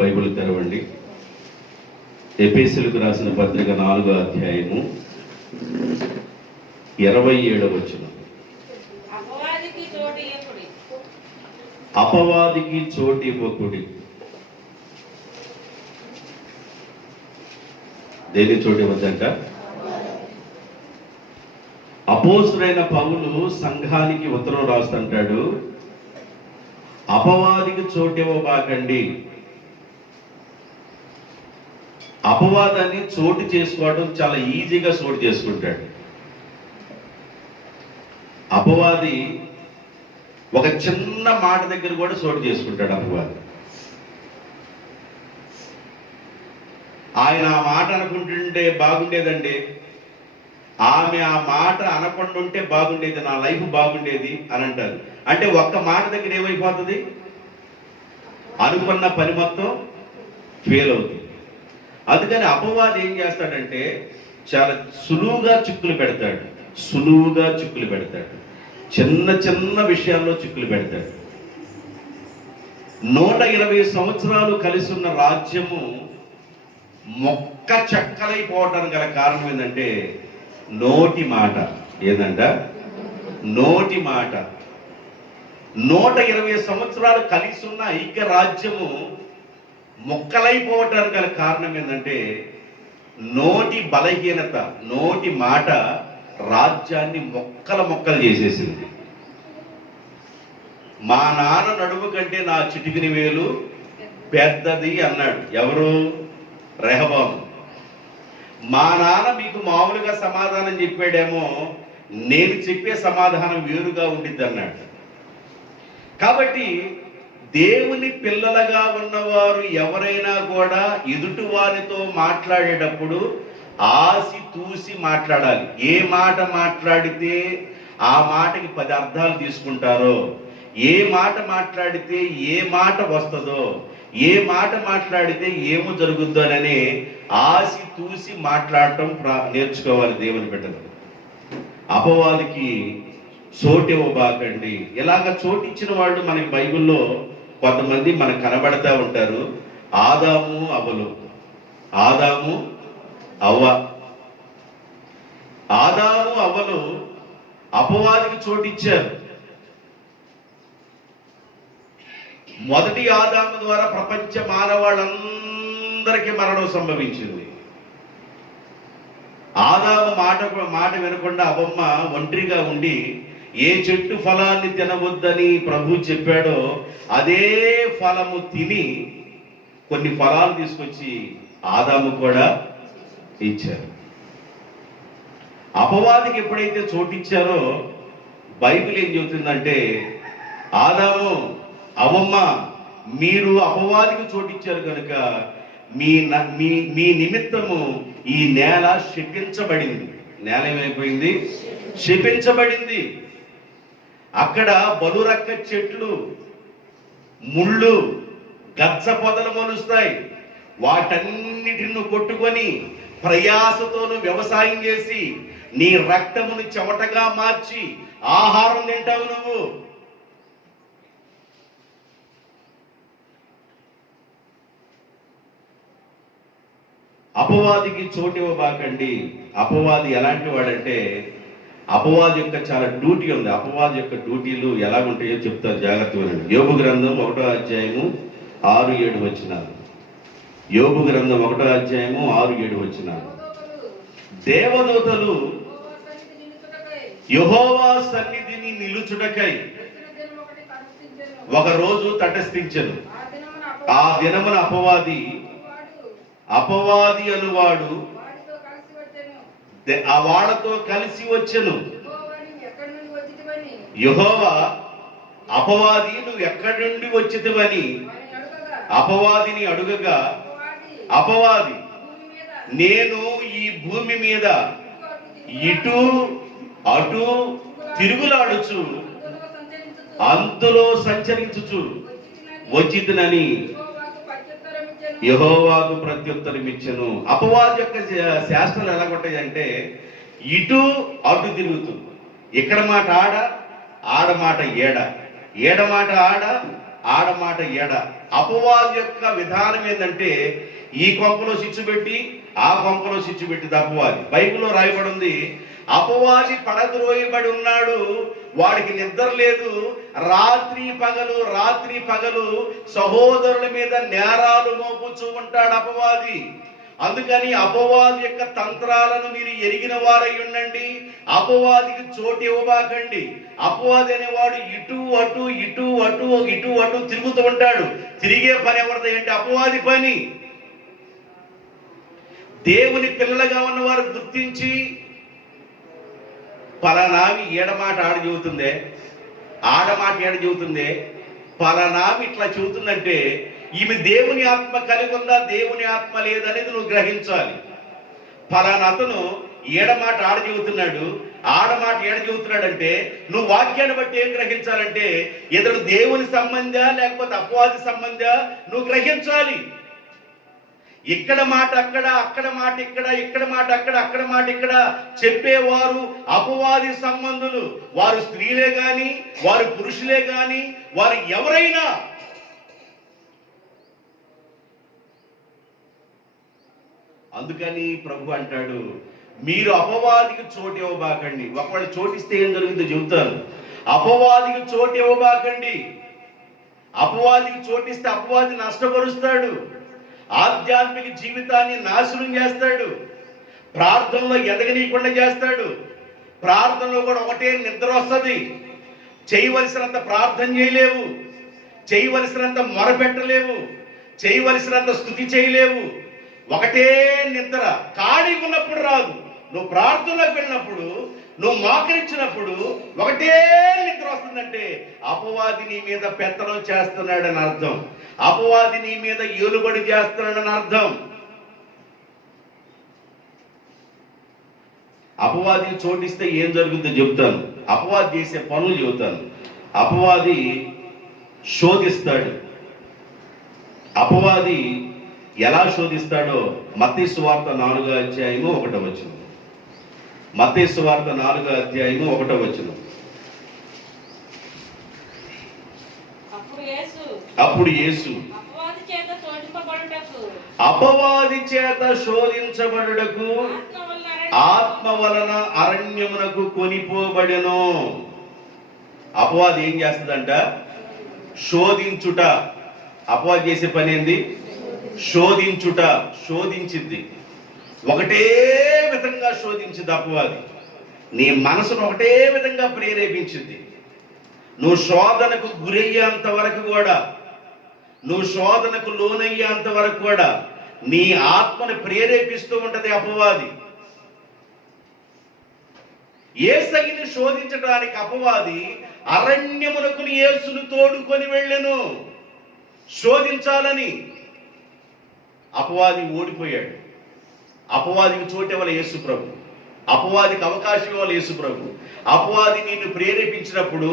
Bible తెరవండి. ఎఫెసీయులకు రాసిన పత్రిక 4వ అధ్యాయము 27వ వచనం. అపవాదికి చోటు ఇవ్వకుడి. దేని చోటు ఇవ్వద్దంట? అపోస్తులైన పౌలు సంఘానికి ఉత్తరం రాస్తుంటాడు, అపవాదికి చోటు ఇవ్వబాకండి. అపవాదాన్ని చోటు చేసుకోవడం చాలా ఈజీగా చోటు చేసుకుంటాడు. అపవాది ఒక చిన్న మాట దగ్గర కూడా చోటు చేసుకుంటాడు. అపవాది ఆయన ఆ మాట అనుకుంటుంటే బాగుండేదండి, ఆమె ఆ మాట అనకుండా ఉంటే బాగుండేది, నా లైఫ్ బాగుండేది అని అంటారు. అంటే ఒక్క మాట దగ్గర ఏమైపోతుంది? అనుకున్న పని మొత్తం ఫెయిల్ అవుతుంది. అందుకని అపవాది ఏం చేస్తాడంటే చాలా సులువుగా చిక్కులు పెడతాడు. చిన్న చిన్న విషయాల్లో చిక్కులు పెడతాడు. 120 సంవత్సరాలు కలిసి ఉన్న రాజ్యము మొక్క చెక్కలైపోవటానికి గల కారణం ఏంటంటే నోటి మాట. ఏదంట? నోటి మాట. 120 సంవత్సరాలు కలిసి ఉన్న ఐక్య రాజ్యము మొక్కలైపోవటానికి గల కారణం ఏంటంటే నోటి బలహీనత. నోటి మాట రాజ్యాన్ని మొక్కలు చేసేసింది. మా నాన్న నడుము కంటే నా చిటికిని వేలు పెద్దది అన్నాడు. ఎవరు? రెహబాము. మా నాన్న మీకు మామూలుగా సమాధానం చెప్పాడేమో, నేను చెప్పే సమాధానం వేరుగా ఉండిద్ది అన్నాడు. కాబట్టి దేవుని పిల్లలుగా ఉన్నవారు ఎవరైనా కూడా ఎదుటి వారితో మాట్లాడేటప్పుడు ఆసి తూసి మాట్లాడాలి. ఏ మాట మాట్లాడితే ఆ మాటకి 10 అర్థాలు తీసుకుంటారో, ఏ మాట మాట్లాడితే ఏ మాట వస్తుందో, ఏ మాట మాట్లాడితే ఏమో జరుగుద్దోనని ఆసి తూసి మాట్లాడటం నేర్చుకోవాలి దేవుని బిడ్డలు. అపవాదికి చోటు ఇవ్వబాకండి. ఇలాగ చోటు ఇచ్చిన వాళ్ళు మనకి బైబిల్లో కొంతమంది మనకు కనబడతా ఉంటారు. ఆదాము అవ్వలు. ఆదాము అవ్వలు అపవాదికి చోటు ఇచ్చారు. మొదటి ఆదాము ద్వారా ప్రపంచ మానవాళ్ళందరికీ మరణం సంభవించింది. ఆదాము మాట వినకుండా అవ్వమ్మ ఒంటరిగా ఉండి ఏ చెట్టు ఫలాన్ని తినవద్దని ప్రభు చెప్పాడో అదే ఫలము తిని కొన్ని ఫలాలు తీసుకొచ్చి ఆదాము కూడా ఇచ్చారు. అపవాదికి ఎప్పుడైతే చోటిచ్చారో బైబిల్ ఏం చెబుతుందంటే, ఆదాము అవ్వమ్మ మీరు అపవాదికి చోటిచ్చారు కనుక మీ నిమిత్తము ఈ నేల శపించబడింది. నేల ఏమైపోయింది? శపించబడింది. అక్కడ బలురక్క చెట్లు, ముళ్ళు, గచ్చ పొదలు మొలుస్తాయి. వాటన్నిటిని కొట్టుకొని ప్రయాసతోను వ్యవసాయం చేసి నీ రక్తమును చెమటగా మార్చి ఆహారం తింటావు నువ్వు. అపవాదికి చోటు ఇవ్వబాకండి. అపవాది ఎలాంటి వాడంటే, అపవాది యొక్క చాలా డ్యూటీ ఉంది. అపవాది యొక్క డ్యూటీలు ఎలా ఉంటాయో చెప్తారు, జాగ్రత్తగా వినండి. యోబు గ్రంథం 1వ అధ్యాయము 6-7 వచనాలు. యోబు గ్రంథం 1వ అధ్యాయము 6-7 వచనాలు. దేవదూతలు యెహోవా సన్నిధిని నిలుచుటకై ఒక రోజు తటస్థించెను. ఆ దినమున అపవాది అనువాడు వాళ్ళతో కలిసి వచ్చెను. యెహోవా అపవాది నువ్వు ఎక్కడి నుండి వచ్చితివని అపవాదిని అడుగగా, అపవాది నేను ఈ భూమి మీద ఇటు అటు తిరుగులాడుచు అంతులో సంచరించుచు వచ్చితినని యెహోవాకు ప్రత్యుత్తరం ఇచ్చెను. అపవాది యొక్క శాస్త్రాలు ఎలా ఉంటాయి అంటే, ఇటు అటు తిరుగుతుంది. ఇక్కడ మాట ఆడ, ఆడ మాట ఏడ, ఏడ మాట ఆడ, ఆడ మాట ఏడ. అపవాది యొక్క విధానం ఏంటంటే ఈ కొంపలో సిచ్చు పెట్టి ఆ కొంపలో సిచ్చు పెట్టింది అపవాది. బైబిల్లో రాయబడి ఉంది, అపవాది పడద్రోయబడి ఉన్నాడు, వాడికి నిద్ర లేదు, రాత్రి పగలు సహోదరుల మీద నేరాలు మోపుచూ ఉంటాడు అపవాది. అందుకని అపవాది యొక్క తంత్రాలను మీరు ఎరిగిన వారై ఉండండి. అపవాదికి చోటు ఇవ్వబాకండి. అపవాది అనేవాడు ఇటు అటు తిరుగుతూ ఉంటాడు. తిరిగే పని ఎవరిది అంటే అపవాది పని. దేవుని పిల్లలుగా ఉన్నవారు గుర్తించి, పలానావి ఏడమాట ఆడ చెబుతుందే, ఆడమాట ఏడ చెబుతుందే, పలానావి ఇట్లా చెబుతుందంటే ఈమె దేవుని ఆత్మ కలిగి ఉందా, దేవుని ఆత్మ లేదనేది నువ్వు గ్రహించాలి. ఫలానా అతను ఏడమాట ఆడ చెబుతున్నాడు, ఆడమాట ఏడ చెబుతున్నాడంటే నువ్వు వాక్యాన్ని బట్టి ఏం గ్రహించాలంటే ఇతడు దేవుని సంబంధ లేకపోతే అపవాది సంబంధ నువ్వు గ్రహించాలి. ఇక్కడ మాట అక్కడ, అక్కడ మాట ఇక్కడ, ఇక్కడ మాట అక్కడ, అక్కడ మాట ఇక్కడ చెప్పేవారు అపవాది సంబంధులు. వారు స్త్రీలే గాని, వారు పురుషులే గాని, వారు ఎవరైనా. అందుకని ప్రభు అంటాడు, మీరు అపవాదికి చోటు ఇవ్వబాకండి. ఒకవేళ చోటిస్తే ఏం జరుగుతుందో చెబుతాను. అపవాదికి చోటు ఇవ్వబాకండి. అపవాదికి చోటిస్తే అపవాది నష్టపరుస్తాడు, ఆధ్యాత్మిక జీవితాన్ని నాశనం చేస్తాడు, ప్రార్థనలో ఎదగనీయకుండా చేస్తాడు. ప్రార్థనలో కూడా ఒకటే నిద్ర వస్తుంది. చేయవలసినంత ప్రార్థన చేయలేవు, చేయవలసినంత మొరపెట్టలేవు, చేయవలసినంత స్తుతి చేయలేవు. ఒకటే నిద్ర. ఖాళీగా ఉన్నప్పుడు రాదు. నువ్వు ప్రార్థనలోకి వెళ్ళినప్పుడు, నువ్వు మోకరించినప్పుడు ఒకటే నిద్ర వస్తుందంటే అపవాది నీ మీద పెత్తనం చేస్తున్నాడని అర్థం. అపవాది నీ మీద ఏలుబడి చేస్తున్నాడని అర్థం. అపవాది చోటిస్తే ఏం జరుగుతుందో చెబుతాను. అపవాది చేసే పనులు చెబుతాను. అపవాది శోధిస్తాడు. అపవాది ఎలా శోధిస్తాడో మత్తయి సువార్త 4వ అధ్యాయము 1వ వచనం. మత్తయి సువార్త 4వ అధ్యాయము 1వ వచనం. అప్పుడు యేసు అపవాది చేత శోధించబడుటకు ఆత్మ వలన అరణ్యమునకు కొనిపోబడెను. అపవాది ఏం చేస్తుందంట? శోధించుట. అపవాది చేసే పని ఏంది? శోధించుట. శోధించింది. ఒకటే విధంగా శోధించింది అపవాది. నీ మనసును ఒకటే విధంగా ప్రేరేపించింది. నువ్వు శోధనకు గురయ్యేంత వరకు కూడా, నువ్వు శోధనకు లోనయ్యేంత వరకు కూడా నీ ఆత్మను ప్రేరేపిస్తూ ఉంటది అపవాది. యేసయ్యను శోధించడానికి అపవాది అరణ్యమునకు యేసును తోడుకొని వెళ్ళెను శోధించాలని. అపవాది ఓడిపోయాడు. అపవాదికి చోటు ఇవ్వాలి యేసు ప్రభు. అపవాదికి అవకాశం ఇవ్వాలి యేసు ప్రభు. అపవాది నిన్ను ప్రేరేపించినప్పుడు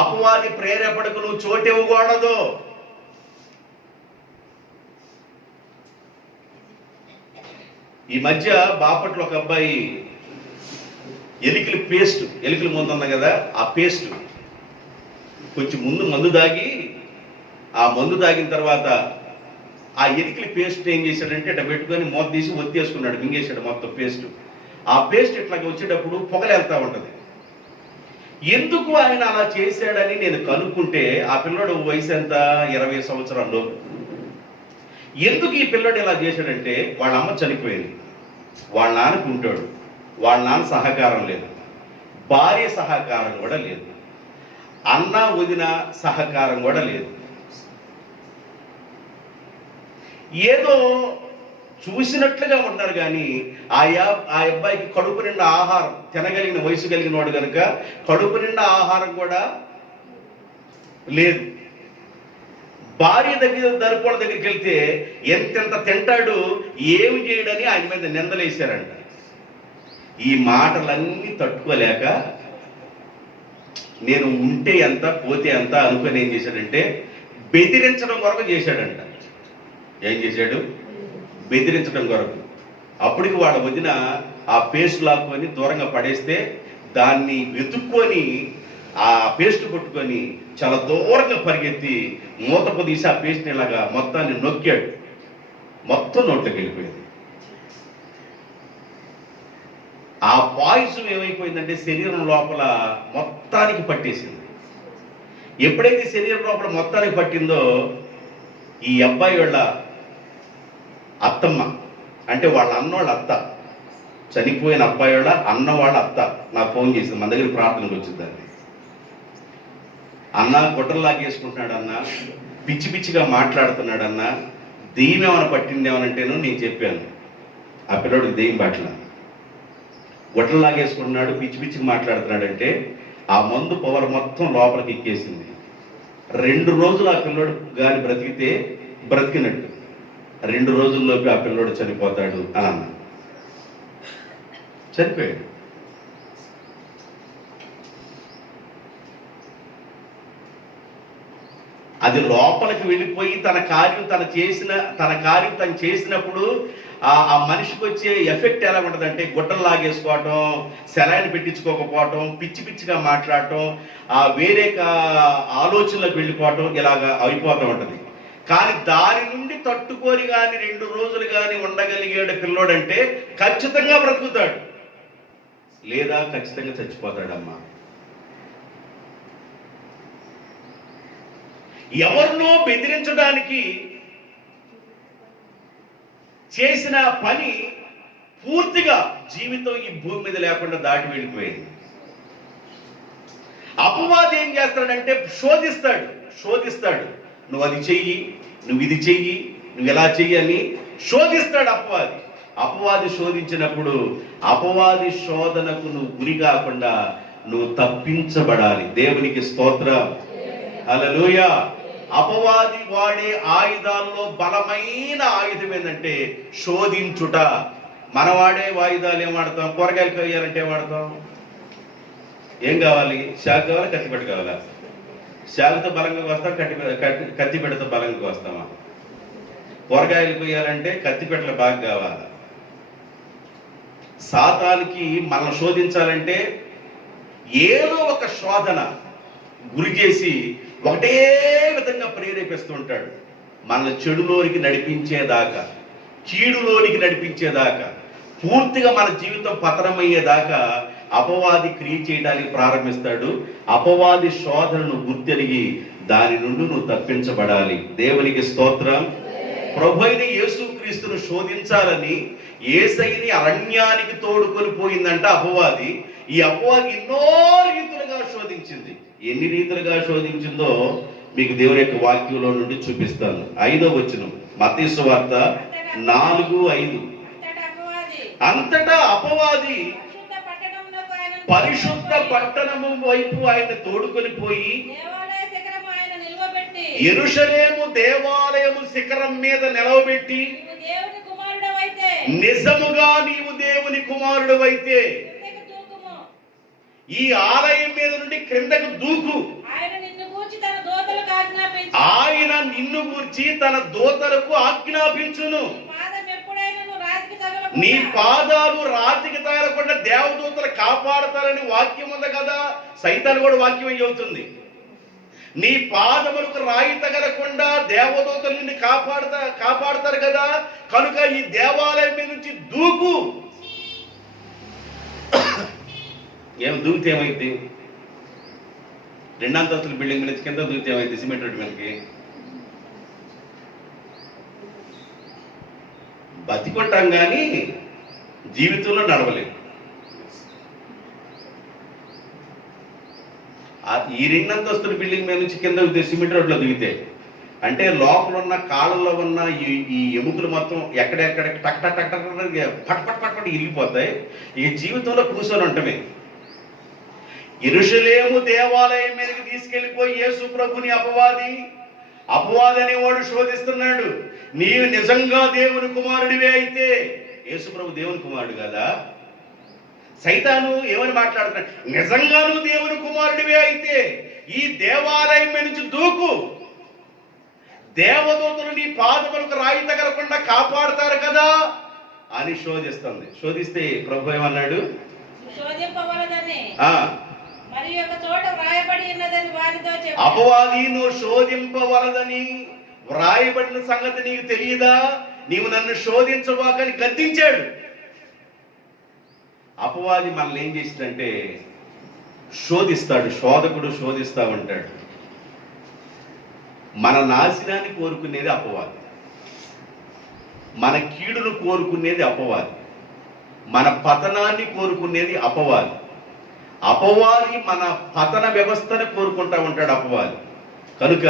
అపవాది ప్రేరేపణకు నువ్వు చోటు ఇవ్వకూడదు. ఈ మధ్య బాపట్ల ఒక అబ్బాయి ఎలికల మందు ఉంది కదా, ఆ పేస్ట్ కొంచెం ముందు మందు దాగి, ఆ మందు దాగిన తర్వాత ఆ ఎలికల పేస్ట్ ఏం చేశాడంటే ఇట్లా పెట్టుకొని మూత తీసి ఒత్తేసుకున్నాడు, మింగేశాడు మొత్తం పేస్ట్. ఆ పేస్ట్ ఇట్లాగే వచ్చేటప్పుడు పొగలేళ్తా ఉంటది. ఎందుకు ఆయన అలా చేశాడని నేను కనుక్కుంటే ఆ పిల్లడు వయసు ఎంత? 20 సంవత్సరాల్లో. ఎందుకు ఈ పిల్లడు ఇలా చేశాడంటే వాళ్ళ అమ్మ చనిపోయింది, వాళ్ళ నాన్నకు ఉంటాడు, వాళ్ళ నాన్న సహకారం లేదు, భార్య సహకారం కూడా లేదు, అన్న వదిన సహకారం కూడా లేదు. ఏదో చూసినట్లుగా ఉన్నారు కానీ ఆ అబ్బాయికి కడుపు నిండా ఆహారం తినగలిగిన వయసు కలిగిన వాడు కనుక కడుపు నిండా ఆహారం కూడా లేదు. భార్య దరిపోళ్ళ దగ్గరికి వెళ్తే ఎంతెంత తింటాడు, ఏమి చేయడని ఆయన మీద నిందలేశారంట. ఈ మాటలన్నీ తట్టుకోలేక నేను ఉంటే ఎంత పోతే ఎంత అనుకుని ఏం చేశాడంటే బెదిరించడం కొరకు చేశాడంట. ఏం చేశాడు? బెదిరించడం కొరకు. అప్పటికి వాళ్ళ వదిన ఆ పేస్ట్ లాక్కొని దూరంగా పడేస్తే దాన్ని వెతుక్కొని ఆ పేస్ట్ కొట్టుకొని చాలా దూరంగా పరిగెత్తి మూతపు తీసి ఆ పేస్ట్ని ఇలాగా మొత్తాన్ని నొక్కాడు. మొత్తం నోట్లోకి వెళ్ళిపోయింది. ఆ పాయిజం ఏమైపోయిందంటే శరీరం లోపల మొత్తానికి పట్టేసింది. ఎప్పుడైతే శరీరం లోపల మొత్తానికి పట్టిందో ఈ అబ్బాయి వాళ్ళ అత్తమ్మ, అంటే వాళ్ళ అన్నోళ్ళ అత్త, చనిపోయిన అబ్బాయి వాళ్ళ అన్న వాళ్ళ అత్త నాకు ఫోన్ చేసింది. మన దగ్గర ప్రార్థనకు వచ్చిందండి. అన్న గుడ్డలు లాగేసుకుంటున్నాడు అన్న, పిచ్చి పిచ్చిగా మాట్లాడుతున్నాడన్న, దెయ్యం ఏమైనా పట్టిందేమనంటేను నేను చెప్పాను ఆ పిల్లడికి దెయ్యం పట్ల, గుడ్డలు లాగేసుకుంటున్నాడు, పిచ్చి పిచ్చిగా మాట్లాడుతున్నాడంటే ఆ మందు పవర్ మొత్తం లోపలికి ఎక్కేసింది. 2 రోజులు ఆ పిల్లోడు గాని బ్రతికితే బ్రతికినట్టు, 2 రోజుల్లోపు ఆ పిల్లోడు చనిపోతాడు అని అన్న. చనిపోయాడు. అది లోపలికి వెళ్ళిపోయి తన కార్యం తను చేసినప్పుడు ఆ మనిషికి వచ్చే ఎఫెక్ట్ ఎలా ఉంటుందంటే గుడ్డలు లాగేసుకోవటం, సెలైన్ పెట్టించుకోకపోవటం, పిచ్చి పిచ్చిగా మాట్లాడటం, వేరే ఆలోచనలకు వెళ్ళిపోవటం, ఇలాగా అయిపోతూ ఉంటుంది. కానీ దాని నుండి తట్టుకొని కానీ 2 రోజులు కానీ ఉండగలిగాడు పిల్లోడంటే ఖచ్చితంగా బ్రతుకుతాడు, లేదా ఖచ్చితంగా చచ్చిపోతాడమ్మా. ఎవరినో బెదిరించడానికి చేసిన పని పూర్తిగా జీవితం ఈ భూమి మీద లేకుండా దాటి వెళ్ళిపోయింది. అపవాది ఏం చేస్తాడంటే శోధిస్తాడు. నువ్వు అది చెయ్యి, నువ్వు ఇది చెయ్యి, నువ్వు ఎలా చెయ్యి అని శోధిస్తాడు అపవాది శోధించినప్పుడు అపవాది శోధనకు నువ్వు గురి కాకుండా నువ్వు తప్పించబడాలి. దేవునికి స్తోత్రం, హల్లెలూయా. అపవాది వాడే ఆయుధాల్లో బలమైన ఆయుధం ఏంటంటే శోధించుట. మన వాడే ఆయుధాలు ఏం వాడతాం? కూరగాయలు కొయ్యాలంటే ఏం వాడతాం? ఏం కావాలి? శాఖ కావాలా, కత్తిపెట్ట కావాలా? శాఖతో బలంగా వస్తాం, కత్తిపెట్టతో బలంగా వస్తామా? కూరగాయలు కొయ్యాలంటే కత్తిపెట్టలు బాగా కావాలా? సాతానికి మనం శోధించాలంటే ఏదో ఒక శోధన గురి చేసి ఒకటే విధంగా ప్రేరేపిస్తూ ఉంటాడు. మన చెడులోనికి నడిపించేదాకా, కీడులోనికి నడిపించేదాకా, పూర్తిగా మన జీవితం పతనమయ్యేదాకా అపవాది క్రియ చేయడానికి ప్రారంభిస్తాడు. అపవాది శోధనను గుర్తెరిగి దాని నుండి నువ్వు తప్పించబడాలి. దేవునికి స్తోత్రం. ప్రభు అయిన యేసుక్రీస్తును శోధించాలని యేసయ్యని అరణ్యానికి తోడుకొని పోయిందంట అపవాది. ఈ అపవాది ఎన్నో రీతులుగా శోధించింది. ఎన్ని రీతులుగా శోధించిందో మీకు దేవుని యొక్క వాక్యంలో నుండి చూపిస్తాను. 5వ వచనం, మత్తయి సువార్త 4:5. అంతటా అపవాది పరిశుద్ధ పట్టణము వైపు ఆయన తోడుకొని పోయి యెరూషలేము దేవాలయము శిఖరం మీద నిలవబెట్టి, నిజముగా నీవు దేవుని కుమారుడవైతే ఈ ఆలయం మీద నుండి క్రిందకు దూకు, ఆయన నిన్ను గూర్చి తన దూతలకు ఆజ్ఞాపించును, నీ పాదాలు రాతికి తగలకుండా దేవదూతలు కాపాడతారని వాక్యం ఉంది కదా. సైతాను కూడా వాక్యం చెబుతుంది, నీ పాదములకు రాయి తగలకుండా దేవదూతలు నిన్ను కాపాడతారు కదా, కనుక ఈ దేవాలయం మీద నుంచి దూకు. దూకితే ఏమైంది? 2 అంతస్తుల బిల్డింగ్ మీద కింద దూకితే ఏమైంది? సిమెంట్ రోడ్డు మీదకి బతికొంటాం కానీ జీవితంలో నడవలేము. ఈ 2 అంతస్తుల బిల్డింగ్ మీద నుంచి కింద సిమెంట్ రోడ్లో దిగితే అంటే లోపల ఉన్న కాళ్ళలో ఉన్న ఈ ఎముకలు మొత్తం ఎక్కడెక్కడ టక్ టక్ టక్ టక్ పట్ పట్ పట్ పట్ ఇరిగిపోతాయి. ఈ జీవితంలో కూర్చొని ఉండటమే. యెరూషలేము దేవాలయం మీదకి తీసుకెళ్లిపోయి యేసు ప్రభుని అపవాది అనేవాడు శోధిస్తున్నాడు. నీవు నిజంగా దేవుని కుమారుడివే అయితే, యేసు ప్రభు దేవుని కుమారుడు కదా. సైతాను ఏమని మాట్లాడుతున్నాడు? నిజంగా నువ్వు దేవుని కుమారుడివే అయితే ఈ దేవాలయం మీద నుంచి దూకు, దేవదూతలు నీ పాదములకు రాయి తగలకుండా కాపాడుతారు కదా అని శోధిస్తుంది. శోధిస్తే ప్రభు ఏమన్నాడు? మరి మరి ఒక చోట వ్రాయబడి ఉన్నదని వారితో చెప్పాను. అపవాది నువ్వు శోధింపవలదని వ్రాయబడిన సంగతి నీకు తెలియదా? నీవు నన్ను శోధించబాకని గద్దించాడు. అపవాది మనల్ని ఏం చేసిందంటే శోధిస్తాడు. శోధకుడు శోధిస్తా ఉంటాడు. మన నాశనాన్ని కోరుకునేది అపవాది, మన కీడును కోరుకునేది అపవాది, మన పతనాన్ని కోరుకునేది అపవాది. అపవాది మన పతన వ్యవస్థను కోరుకుంటా ఉంటాడు అపవాది. కనుక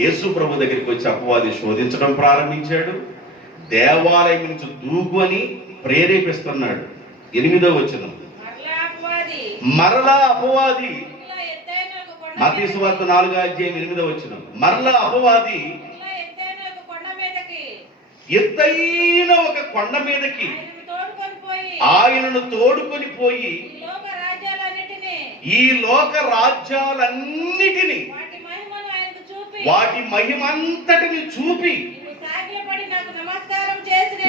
యేసు ప్రభు దగ్గరికి వచ్చి అపవాది శోధించడం ప్రారంభించాడు. దేవాలయం నుంచి దూకు అని ప్రేరేపిస్తున్నాడు. 8వ వచనం, మరలా అపవాది మత్తయి సువార్త 4వ అధ్యాయం 8వ వచనం, మరలా అపవాది ఎత్తైన ఒక కొండ మీదకి ఆయనను తోడుకొని పోయి ఈ లోక రాజ్యాలన్నిటినీ వాటి మహిమంతటిని చూపి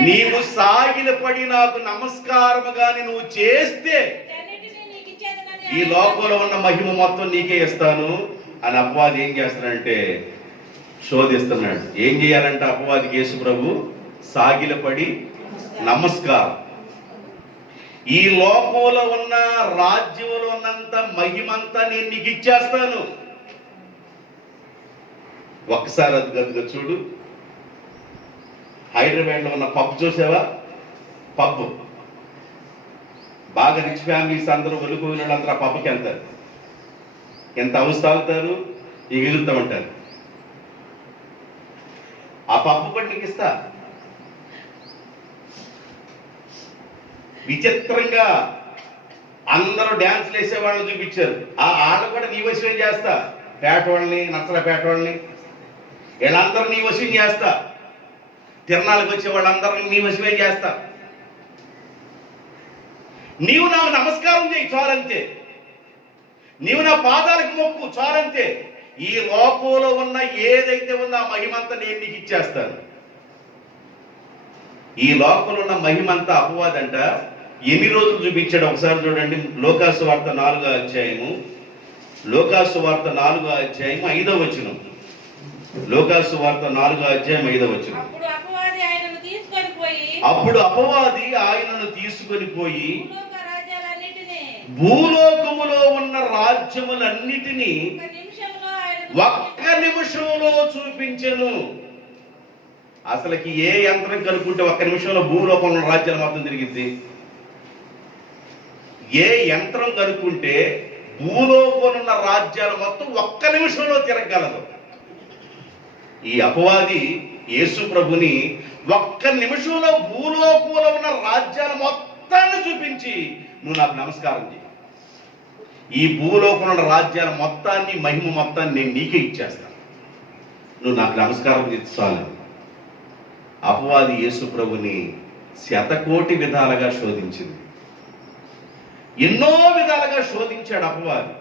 నీవు సాగిలపడి నాకు నమస్కారము గాని నువ్వు చేస్తే ఈ లోకంలో ఉన్న మహిమ మొత్తం నీకే ఇస్తాను అని అపవాది ఏం చేస్తాడంటే శోధిస్తున్నాడు. ఏం చేయాలంటే అపవాదికి యేసు ప్రభు సాగిలపడి నమస్కారం. ఈ లోకంలో ఉన్న రాజ్యంలో ఉన్నంత మహిమంతా నేను నీకు ఇచ్చేస్తాను. ఒక్కసారి అది చూడు, హైదరాబాద్లో ఉన్న పబ్ చూసావా? పబ్ బాగా రిచ్ ఫ్యామిలీస్ అందరూ వెలుగుపోయిన వాళ్ళందరూ ఆ పబ్కి వెళ్తారు. ఎంత హౌస్ తాగుతారు, ఎగురుతూ ఉంటారు. ఆ పబ్బు కూడా నీకు ఇస్తా. విచిత్రంగా అందరూ డ్యాన్స్లు వేసే వాళ్ళని చూపించారు. ఆ ఆట కూడా నీ వశం చేస్తా. పేటవాళ్ళని, నచ్చల పేటవాళ్ళని, వీళ్ళందరూ నీ వశం చేస్తా. తిరణాలకు వచ్చే వాళ్ళందరినీ నీ వశమే చేస్తా. నీవు నాకు నమస్కారం చేయి చాలంతే, నీవు నా పాదాలకు మొక్కు చాలంతే. ఈ లోకంలో ఉన్న ఏదైతే ఉందో ఆ మహిమంతా నేను నీకు ఇచ్చేస్తాను. ఈ లోకంలో ఉన్న మహిమంతా అపవాదంట ఎన్ని రోజులు చూపించాడు ఒకసారి చూడండి. లోకాసు వార్త 4వ అధ్యాయము, లోకాసు వార్త 4వ అధ్యాయం 5వ వచనం. లోకాసు వార్త 4వ అధ్యాయం 5వ వచనం. అప్పుడు అపవాది ఆయనను తీసుకొని పోయి భూలోకములో ఉన్న రాజ్యములన్నిటినీ ఒక్క నిమిషంలో చూపించెను. అసలుకి ఏ యంత్రం కనుక్కుంటే ఒక్క నిమిషంలో భూలోకంలో రాజ్యాలు మొత్తం తిరిగిద్ది? ఏ యంత్రం కనుక్కుంటే భూలోకంలో ఉన్న రాజ్యాలు మొత్తం ఒక్క నిమిషంలో తిరగలదు? ఈ అపవాది యేసు ప్రభుని ఒక్క నిమిషంలో భూలోకంలో ఉన్న రాజ్యాల మొత్తాన్ని చూపించి నువ్వు నాకు నమస్కారం చేయి, ఈ భూలోకంలో ఉన్న రాజ్యాల మొత్తాన్ని, మహిమ మొత్తాన్ని నేను నీకే ఇచ్చేస్తాను, నువ్వు నాకు నమస్కారం చేస్తాను. అపవాది యేసు ప్రభుని శతకోటి విధాలుగా శోధించింది. ఎన్నో విధాలుగా శోధించాడు అపవాది,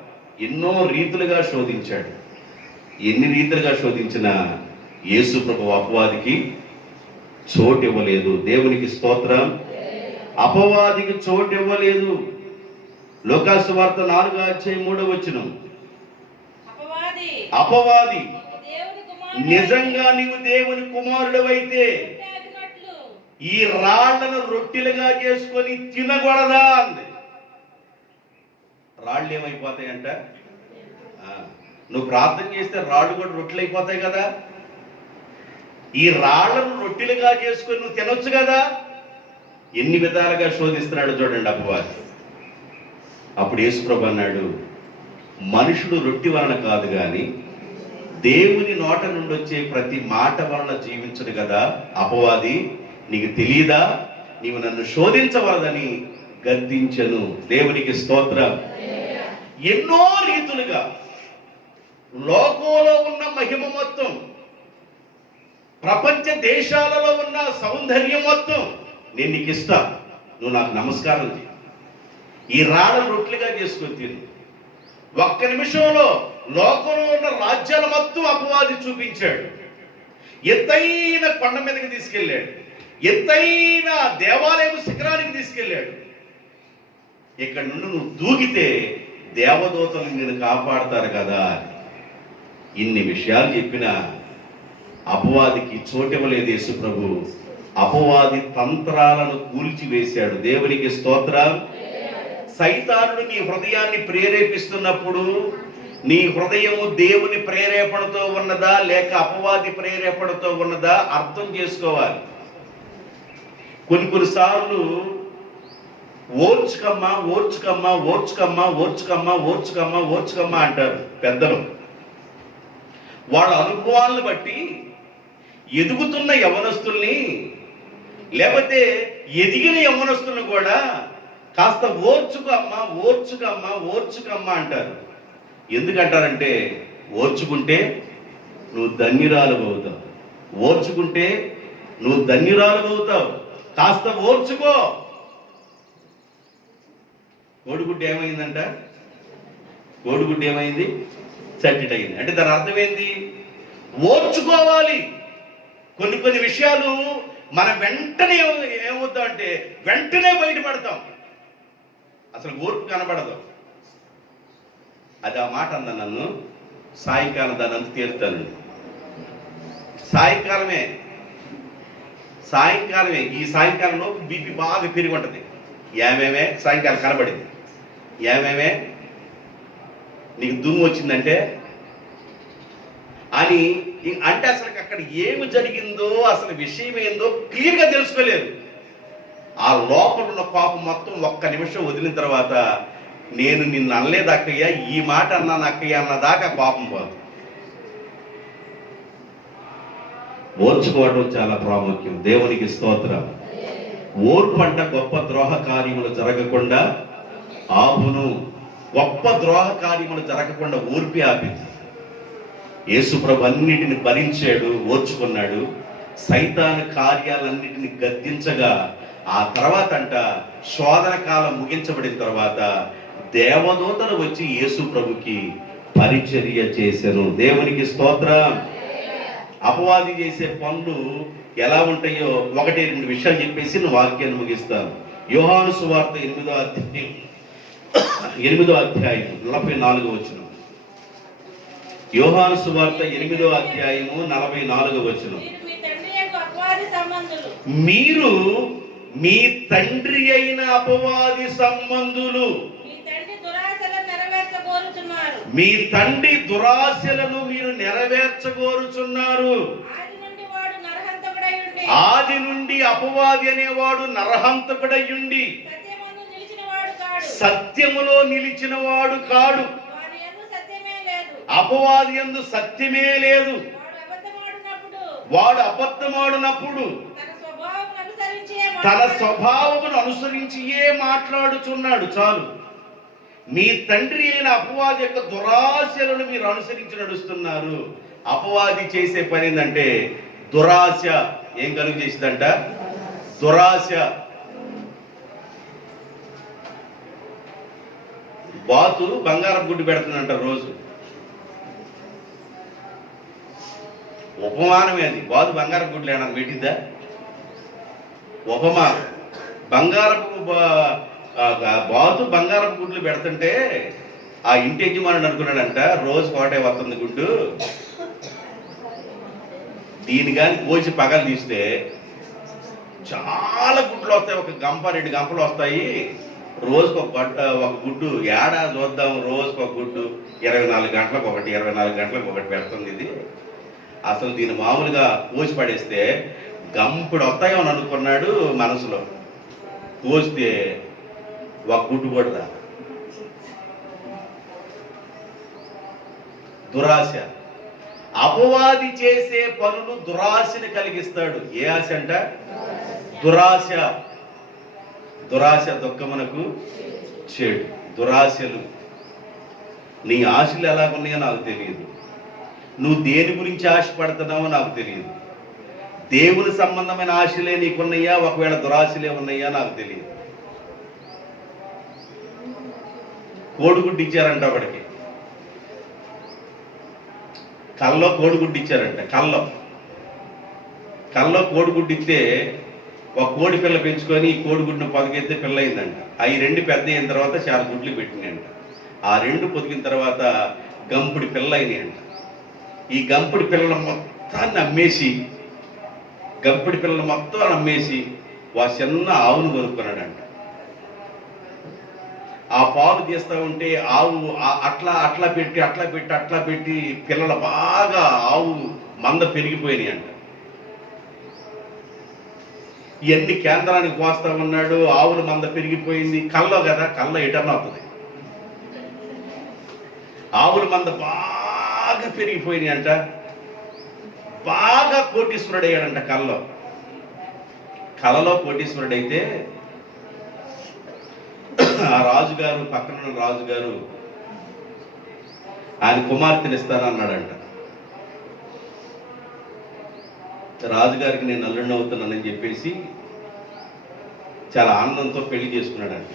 ఎన్నో రీతులుగా శోధించాడు. ఎన్ని రీతులుగా శోధించినా యేసు ప్రభు అపవాదికి చోటు ఇవ్వలేదు. దేవునికి స్తోత్రం. అపవాదికి చోటు ఇవ్వలేదు. లోకాసు వార్త 4వ అధ్యాయం 3వ వచనం, అపవాది నిజంగా నీవు దేవుని కుమారుడవైతే ఈ రాళ్లను రొట్టెలుగా చేసుకొని తినకూడదా అంది. రాళ్ళు ఏమైపోతాయంట? నువ్వు ప్రార్థన చేస్తే రాళ్ళు కూడా రొట్టెలు అయిపోతాయి కదా. ఈ రాళ్లను రొట్టెలుగా చేసుకొని నువ్వు తినొచ్చు కదా. ఎన్ని విధాలుగా శోధిస్తున్నాడు చూడండి అపవాది. అప్పుడు యేసుప్రభు అన్నాడు, మనుషుడు రొట్టె వలన కాదు కానీ దేవుని నోట నుండి వచ్చే ప్రతి మాట వలన జీవించడు కదా. అపవాది నీకు తెలియదా, నీవు నన్ను శోధించవలదని గద్దించను. దేవునికి స్తోత్రం. ఎన్నో రీతులుగా లోకంలో ఉన్న మహిమ మొత్తం, ప్రపంచ దేశాలలో ఉన్న సౌందర్యం మొత్తం నేను నీకు ఇస్తా, నువ్వు నాకు నమస్కారం చేయి, ఈ రాళ్ళ రొట్టెలుగా చేసుకొని తిను. ఒక్క నిమిషంలో లోకంలో ఉన్న రాజ్యాల మొత్తం అపవాది చూపించాడు. ఎత్తైన కొండ మీదకి తీసుకెళ్ళాడు, ఎత్తైన దేవాలయం శిఖరానికి తీసుకెళ్ళాడు. ఇక్కడ నుండి నువ్వు దూకితే దేవదూతలు నిన్ను కాపాడతారు కదా. ఇన్ని విషయాలు చెప్పిన అపవాదికి చోటివ్వలేదు యేసు ప్రభు. అపవాది తంత్రాలను కూల్చివేశాడు. దేవునికి స్తోత్రం. సైతానుడు నీ హృదయాన్ని ప్రేరేపిస్తున్నప్పుడు నీ హృదయము దేవుని ప్రేరేపణతో ఉన్నదా లేక అపవాది ప్రేరేపణతో ఉన్నదా అర్థం చేసుకోవాలి. కొన్నిసార్లు ఓర్చుకమ్మా ఓర్చుకమ్మా ఓర్చుకమ్మా ఓర్చుకమ్మా ఓర్చుకమ్మా ఓర్చుకమ్మా అంటారు పెద్దలు. వాళ్ళ అనుభవాలను బట్టి ఎదుగుతున్న యవ్వనస్తుల్ని లేకపోతే ఎదిగిన యవ్వనస్తులను కూడా కాస్త ఓర్చుకమ్మా ఓర్చుకమ్మా ఓర్చుకమ్మా అంటారు. ఎందుకంటారంటే ఓర్చుకుంటే నువ్వు ధన్యురాలు అవుతావు, ఓర్చుకుంటే నువ్వు ధన్యురాలు అవుతావు, కాస్త ఓర్చుకో. కోడిగుడ్డు ఏమైందంట? కోడిగుడ్డు ఏమైంది? చట్టిట్ అయింది. అంటే దాని అర్థం ఏంది? ఓర్చుకోవాలి. కొన్ని విషయాలు మనం వెంటనే ఏమవుతాం అంటే వెంటనే బయటపడతాం, అసలు ఓర్పు కనబడదు. అది ఆ మాట అందా నన్ను. సాయంకాలం దాన్ని అంత తీరుతాను. సాయంకాలమే ఈ సాయంకాలంలో బీపీ బాగా పెరిగి ఉంటుంది. ఏమేమే సాయంకాలం కనబడింది, ఏమేమే నీకు దుమ్ము వచ్చిందంటే అని అంటే అసలు అక్కడ ఏమి జరిగిందో అసలు విషయం ఏందో క్లియర్గా తెలుసుకోలేదు. ఆ లోపల ఉన్న కోపం మొత్తం ఒక్క నిమిషం వదిలిన తర్వాత నేను నిన్ను అనలేదు అక్కయ్య, ఈ మాట అన్నాను అక్కయ్య అన్నదాకా కోపం పోదు. ఓర్చుకోవడం చాలా ప్రాముఖ్యం. దేవునికి స్తోత్రం. ఓర్పు అంట గొప్ప ద్రోహ కార్యములు జరగకుండా ఆపును. గొప్ప ద్రోహ కార్యములు జరగకుండా ఓర్పి ఆపింది. యేసుప్రభు అన్నిటిని భరించాడు, ఓర్చుకున్నాడు. సైతాను కార్యాలన్నిటిని గద్దించగా ఆ తర్వాత అంట శోధన కాలం ముగించబడిన తర్వాత దేవదూతలు వచ్చి యేసు ప్రభుకి పరిచర్య చేశారు. దేవునికి స్తోత్రం. అపవాది చేసే పనులు ఎలా ఉంటాయో 1-2 విషయాలు చెప్పేసి నువ్వు వాక్యాన్ని ముగిస్తాను. యోహాను సువార్త 8వ అధ్యాయం 44వ వచనం. యోహాను సువార్త 8వ అధ్యాయము 44వ వచనం. మీరు మీ తండ్రి అయిన అపవాది సంబంధులు, మీ తండ్రి దురాశలను మీరు నెరవేర్చగోరుచున్నారు. ఆది నుండి అపవాది అనేవాడు నరహంతకుడయ్యుండి సత్యములో నిలిచిన వాడు కాడు. అపవాది యందు సత్యమే లేదు. వాడు అబద్ధమాడునప్పుడు తన స్వభావమును అనుసరించి మాట్లాడుచున్నాడు. చాలు. మీ తండ్రి అయిన అపవాది యొక్క దురాశలను మీరు అనుసరించి నడుస్తున్నారు. అపవాది చేసే పని ఏంటంటే దురాశ. ఏం కలుగు చేసిందంట? దురాశ. బాతు బంగారం గుడ్డు పెడుతుందంట రోజు. ఉపమానమే అది. బాతు బంగారం గుడ్లు ఏమన్నా పెట్టిందా? ఉపమానం. బాతు బంగారపు గుడ్లు పెడుతుంటే ఆ ఇంటి యజమానుడు అనుకున్నాడంట రోజు కోటే వస్తుంది గుడ్డు, దీని కానీ కోసి పగలు తీస్తే చాలా గుడ్లు వస్తాయి, 1 గంప 2 గంపలు వస్తాయి, రోజుకు ఒక గుడ్డు ఏడా చూద్దాం, రోజుకు ఒక గుడ్డు 24 గంటలకు ఒకటి 24 గంటలకు ఒకటి పెడుతుంది ఇది. అసలు దీన్ని మామూలుగా కోసి పడేస్తే గంపుడు వస్తాయో అని అనుకున్నాడు మనసులో. కోస్తే ఒక గుడ్డు కూడా. దురాశ. అపవాది చేసే పనులు దురాశని కలిగిస్తాడు. ఏ ఆశ అంట? దురాశ. దురాశ దుఃఖమునకు చెడు. దురాశలు. నీ ఆశలు ఎలాగున్నాయో నాకు తెలియదు. నువ్వు దేని గురించి ఆశపడుతున్నావో నాకు తెలియదు. దేవుని సంబంధమైన ఆశలే నీకున్నాయా, ఒకవేళ దురాశలే ఉన్నాయా నాకు తెలియదు. కోడిగుడ్డు ఇచ్చారంట వాడికి. కల్లో కోడిగుడ్డు ఇచ్చారంట. కల్లో కోడిగుడ్డు ఇస్తే ఒక కోడి పిల్ల పెంచుకొని ఈ కోడిగుడ్డును పొదగెత్తే పిల్ల అయిందంట. అవి 2 పెద్ద అయిన తర్వాత చాలా గుడ్లు పెట్టినాయంట. ఆ రెండు పొదిగిన తర్వాత గంపుడి పిల్ల అయినాయి అంట. ఈ గంపుడి పిల్లల మొత్తాన్ని అమ్మేసి చిన్న ఆవును కొనుక్కున్నాడంట. ఆ పాలు తీస్తా ఉంటే ఆవు అట్లా పెట్టి పిల్లలు బాగా ఆవు మంద పెరిగిపోయినాయి అంట. ఇవన్నీ కేంద్రానికి పోస్తా ఉన్నాడు. ఆవుల మంద పెరిగిపోయింది. కల్లో కదా, కళ్ళ ఎటర్న్ అవుతుంది. ఆవుల మంద బాగా పెరిగిపోయినాయి అంట. బాగా కోటీశ్వరుడు అయ్యాడంట. కలలో కోటీశ్వరుడైతే ఆ రాజుగారు, పక్కన ఉన్న రాజుగారు ఆయన కుమార్తెని ఇస్తానన్నాడంట. రాజుగారికి నేను అల్లుడిని అవుతున్నానని చెప్పేసి చాలా ఆనందంతో పెళ్లి చేసుకున్నాడంట.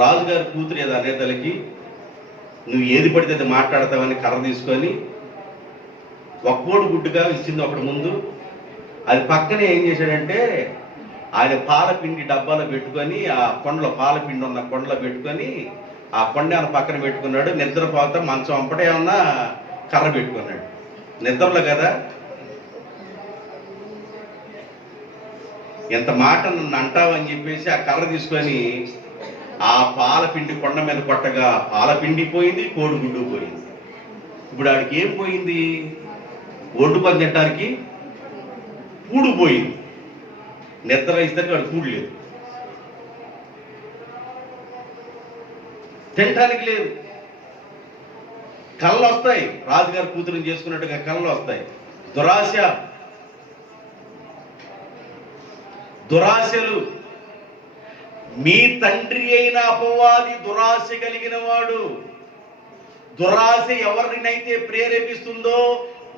రాజుగారి కూతురు ఏదో అనేతలకి నువ్వు ఏది పడితే అది మాట్లాడతావని కర్ర తీసుకొని ఒక్కోడు గుడ్డుగా ఇచ్చింది ఒకటి ముందు. అది పక్కనే ఏం చేశాడంటే ఆయన పాలపిండి డబ్బాలో పెట్టుకొని ఆ కొండలో పాలపిండి ఉన్న కొండలో పెట్టుకొని ఆ కొండ ఆయన పక్కన పెట్టుకున్నాడు. నిద్రపోతా మంచం అంపటే ఏమన్నా కర్ర పెట్టుకున్నాడు. నిద్రలో కదా ఎంత మాట నన్ను అంటావని చెప్పేసి ఆ కర్ర తీసుకొని ఆ పాలపిండి కొండ మీద కొట్టగా పాలపిండి పోయింది, కోడిగుడ్డు పోయింది. ఇప్పుడు ఆడికి ఏం పోయింది? ఒడ్డు పని తినడానికి పూడు పోయింది. నిద్ర ఇస్తానికి వాడు కూడు లేదు, తినటానికి లేదు. కళ్ళు వస్తాయి, రాజుగారి కూతురుని చేసుకున్నట్టుగా కళ్ళు వస్తాయి. దురాశలు. మీ తండ్రి అయిన అపవాది దురాశ కలిగిన వాడు. దురాశ ఎవరినైతే ప్రేరేపిస్తుందో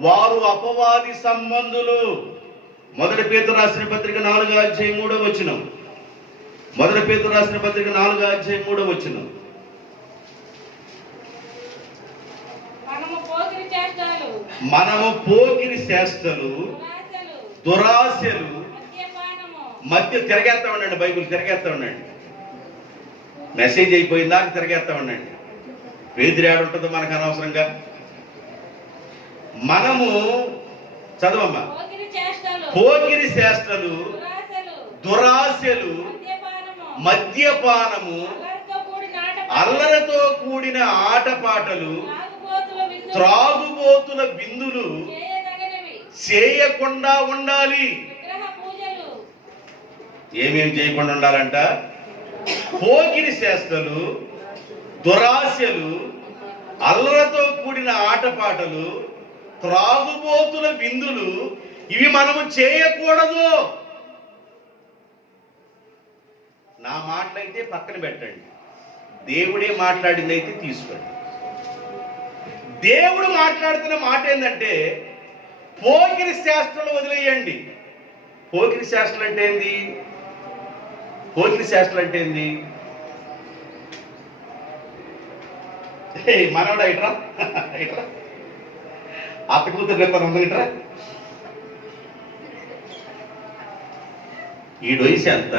వారు అపవాది సంబంధులు. 1 పేతురు రాసిన పత్రిక 4వ అధ్యాయం 3వ వచనం. 1 పేతురు రాసిన పత్రిక 4వ అధ్యాయం 3వ వచనం. మనము పోకిరి చేష్టలు, దురాశలు మధ్య తిరగేస్తా ఉండండి. బైబిల్ తిరగేస్తా ఉండండి. మెసేజ్ అయిపోయిందాక తిరగేస్తా ఉండండి. పేతురు ఏడు ఉంటుందో మనకు అనవసరంగా. మనము చదవమ్మా. పోకిరి చేష్టలు, దురాశలు, మద్యపానము, అల్లరితో కూడిన ఆటపాటలు, త్రాగుబోతుల విందులు చేయకుండా ఉండాలి. ఏమేమి చేయకుండా ఉండాలంట? పోకిరి చేష్టలు, దురాశలు, అల్లరితో కూడిన ఆటపాటలు, త్రాగుబోతుల విందులు, ఇవి మనము చేయకూడదు. నా మాటలైతే పక్కన పెట్టండి, దేవుడే మాట్లాడిందైతే తీసుకోండి. దేవుడు మాట్లాడుతున్న మాట ఏంటంటే పోకిరి శాస్త్రాలు వదిలేయండి. పోకిరి శాస్త్రాలు అంటే ఏంది? మనవడా ఇట్రా అత్త కూతురు రేపు ఇట్రా. ఈ వయసు ఎంత?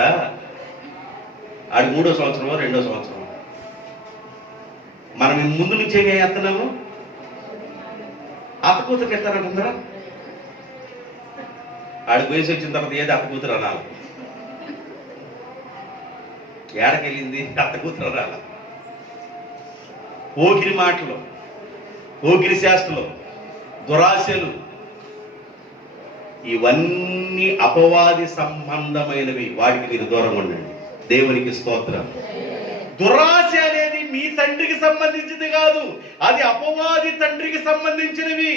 ఆడి 3వ సంవత్సరమో 2వ సంవత్సరమో. మనం ముందు నుంచి ఏం చేస్తున్నాము? అత్త కూతురు ఎత్తారంటున్నారా? ఆడికి వయసు వచ్చిన తర్వాత ఏది అత్త కూతురు అనాలి. ఏడకెళ్ళింది అత్త కూతురు అనాలి. పోకిరి మాటలు, పోకిరి శాస్త్రాలు, దురాశలు, ఇవన్నీ అపవాది సంబంధమైనవి. వాటికి మీరు దూరంగా ఉండండి. దేవునికి స్తోత్రం. దురాశ అనేది మీ తండ్రికి సంబంధించింది కాదు, అది అపవాది తండ్రికి సంబంధించినవి.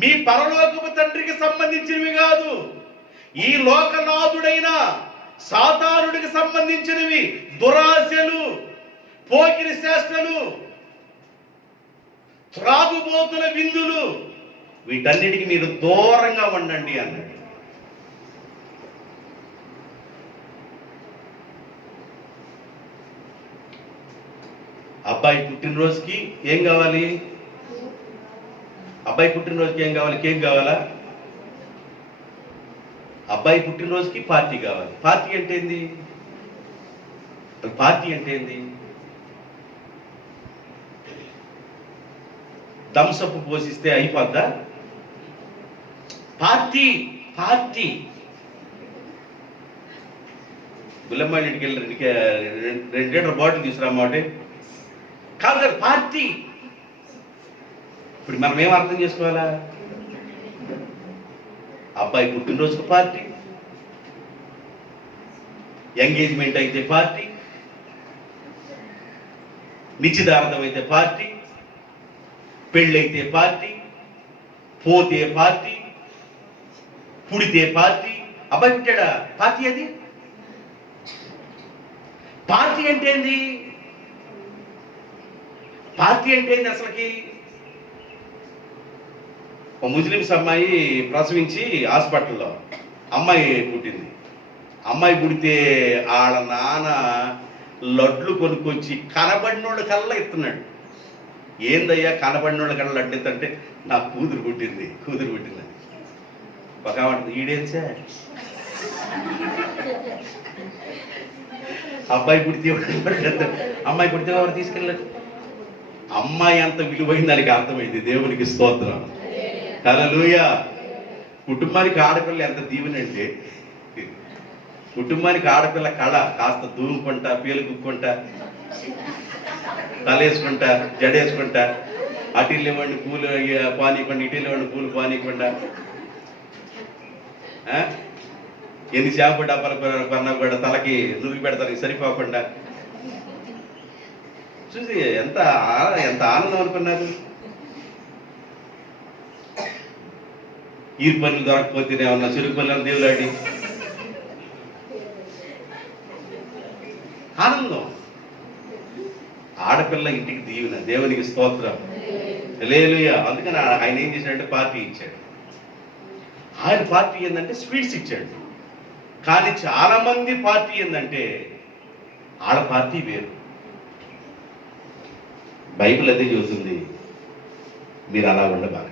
మీ పరలోకపు తండ్రికి సంబంధించినవి కాదు. ఈ లోకనాథుడైన సాతానుడికి సంబంధించినవి దురాశలు, పోకిరి శాస్త్రాలు, త్రాగుబోతుల విందులు. వీటన్నిటికి మీరు దూరంగా ఉండండి అన్నాడు. అబ్బాయి పుట్టినరోజుకి ఏం కావాలి? కేక్ కావాలా? అబ్బాయి పుట్టినరోజుకి పార్టీ కావాలి. పార్టీ అంటే ఏంది? థమ్సప్ పోసిస్తే అయిపోద్దా? Party party. గుల్లమ్మాయి ఇంటికి వెళ్ళి 2 లీటర్ బాటిల్ తీసుకురామంటే కాదు కదా పార్టీ. ఇప్పుడు మనం ఏం అర్థం చేసుకోవాలా? అబ్బాయి పుట్టినరోజుకు పార్టీ, ఎంగేజ్మెంట్ అయితే పార్టీ, నిశ్చితార్థం అయితే పార్టీ, పెళ్ళైతే పార్టీ, పోతే పార్టీ, పుడితే పార్టీ. అబ్బాయి పుట్టాడా పార్టీ. అది పార్టీ అంటే ఏంది? పార్టీ అంటే ఏంది అసలుకి? ఒక ముస్లిమ్స్ అమ్మాయి ప్రసవించి హాస్పిటల్లో అమ్మాయి పుట్టింది. అమ్మాయి పుడితే వాళ్ళ నాన్న లడ్లు కొనుక్కొచ్చి కనబడినోళ్ళ కల్లా ఇస్తున్నాడు. ఏందయ్యా కనబడినోళ్ళ కల్లా లడ్డు ఎత్తంటే నా కూతురు పుట్టిందని. ఒక ఈడేం సార్ అబ్బాయి పుడితే అమ్మాయి పుడితే ఎవరు తీసుకెళ్ళారు? అమ్మాయి అంత విలువైంది దానికి అర్థమైంది. దేవునికి స్తోత్రం, హల్లెలూయా. కుటుంబానికి ఆడపిల్ల ఎంత దీవెనంటే, కుటుంబానికి ఆడపిల్ల కళ కాస్త దూముకుంటా, పేలుకుంటా, తలేసుకుంటా, జడేసుకుంటా, అటు వెళ్ళేవాడిని పూలు పానీయకుండా, ఇటు వెళ్ళేవాడిని పూలు పానీయకుండా, ఎన్ని షాంపూ డబ్బాలు కొన్నా కూడా తలకి నువ్వు పెడతానికి సరిపోకుండా చూసి ఎంత ఆనందం అనుకున్నారు. ఈరు పనులు దొరకపోతేనే ఉన్న చెరుకు పనులను దేవులాడి ఆనందం. ఆడపిల్ల ఇంటికి దీవెన, దేవునికి స్తోత్రం, హల్లెలూయా. అందుకని ఆయన ఏం చేశాడంటే పార్టీ ఇచ్చాడు. ఆయన పార్టీ ఏంటంటే స్వీట్స్ ఇచ్చాడు. కానీ చాలా మంది పార్టీ ఏంటంటే ఆడ పార్టీ వేరు. బైబిల్ అదే చెబుతుంది, మీరు అలా ఉండబాక.